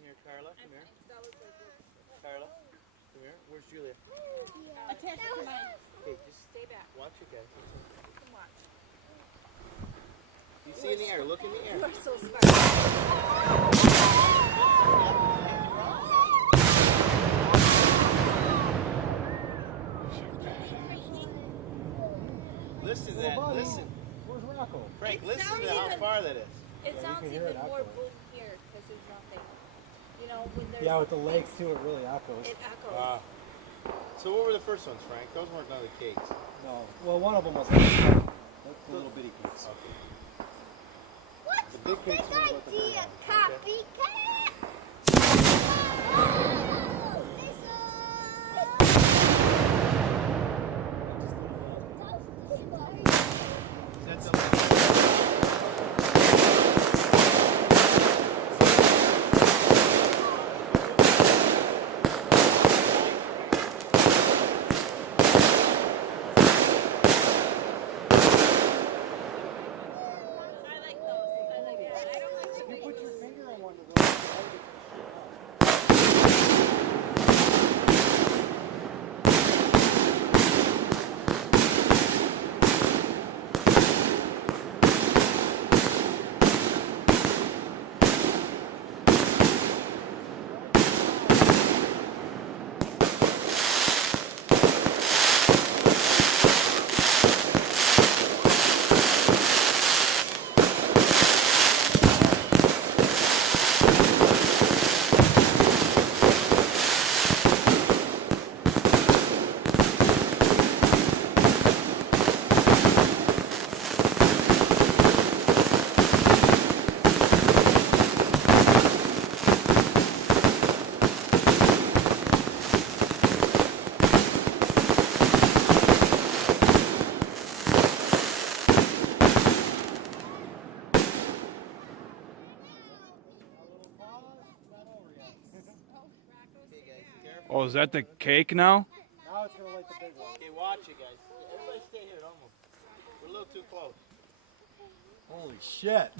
Come here, Carla. Come here. Carla, come here. Where's Julia? Attention to mine. Okay, just Stay back. watch it, guys. You can watch. You see in the air. Look in the air. You are so smart. Listen to that. Listen. Where's Rocco? Frank, It listen sounds to how even- far that is. It you sounds can hear even it more echo. boom here because there's nothing. You know, when there's Yeah, with the lakes too, it really echoes. it echoes. Wow. So what were the first ones, Frank? Those weren't none of the cakes. No, well, one of them was like the little bitty cakes. Okay. What's The big cakes the are about the idea, big ones. copycat? That's a I like those. I like that. I don't like the big Put your ones. finger on one of those. Oh, is that the cake now? Now it's gonna light the big one. Okay, watch it, guys. Everybody stay here. Almost. We're a little too close. Holy shit!